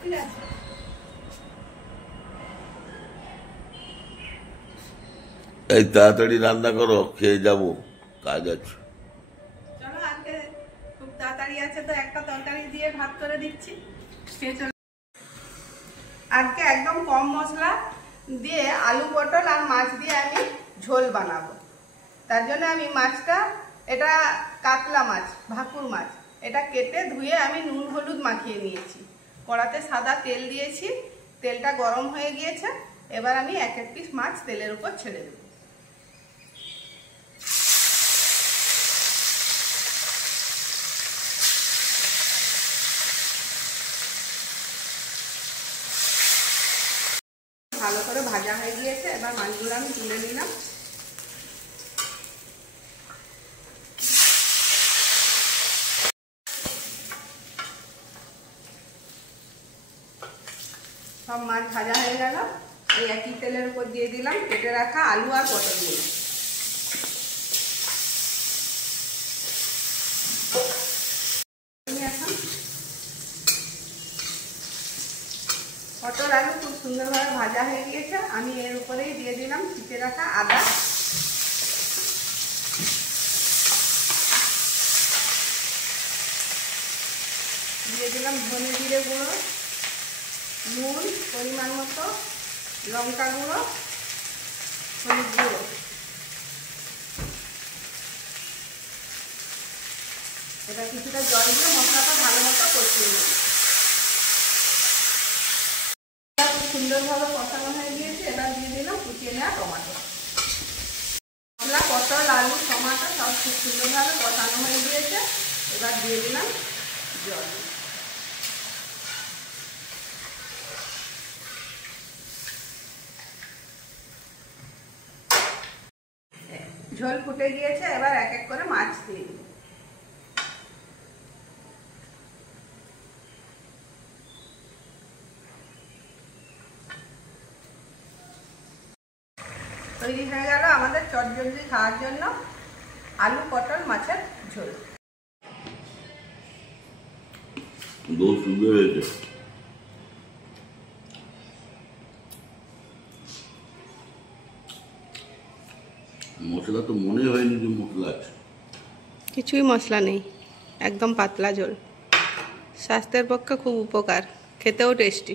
ঠিক আছে। এই তাড়াতাড়ি রান্না করো, খেয়ে যাবো, কাজ আছে। চলো, আজকে খুব তাড়াতাড়ি আছে তো একটা তরকারি দিয়ে ভাত করে দিচ্ছি, খেয়ে চলো। আজকে একদম কম মশলা দিয়ে আলু পটল আর মাছ দিয়ে আমি ঝোল বানাবো। তার জন্য আমি মাছটা, এটা কাতলা মাছ, ভাকুর মাছ, এটা কেটে ধুয়ে আমি নুন হলুদ মাখিয়ে নিয়েছি। কড়াতে সাদা তেল দিয়েছি, তেলটা গরম হয়ে গিয়েছে। এবার আমি এক এক পিস মাছ তেলের উপর ছেড়ে দেব। ভালো করে ভাজা হয়ে গিয়েছে, এবার মাছগুলো আমি তুলে নিলাম। সব মাছ ভাজা হয়ে গেল। এই একই তেলের উপর দিয়ে দিলাম কেটে রাখা আলু আর পটলগুলো। এখন পটল আলু খুব সুন্দরভাবে ভাজা হয়ে গিয়েছে। আমি এর উপরেই দিয়ে দিলাম কেটে রাখা আদা, দিয়ে দিলাম ধনে জিরে গুঁড়ো, নুন পরিমাণ মতো, লঙ্কা গুঁড়ো, হলুদ গুঁড়ো। এটা কিছুটা জল দিয়ে মশলাটা ভালো মতো কষিয়ে নেব। খুব সুন্দরভাবে কষানো হয়ে গিয়েছে। এবার দিয়ে দিলাম কুচিয়ে নেওয়া টমেটো। মশলা, পটল, আলু, টমেটো সব খুব সুন্দরভাবে কষানো হয়ে গিয়েছে। এবার দিয়ে দিলাম জল। ঝোল ফুটে গিয়েছে, এবার এক এক করে মাছ দিয়ে দিই। তৈরি হয়ে গেল আমাদের চটজলদি খাওয়ার জন্য আলু পটল মাছের ঝোল। বহু সুন্দর হয়েছে। মশলা তো মনে হয়নি যে মশলা আছে। কিছুই মশলা নেই, একদম পাতলা ঝোল। স্বাস্থ্যের পক্ষে খুব উপকার, খেতেও টেস্টি।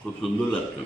খুব সুন্দর লাগছে।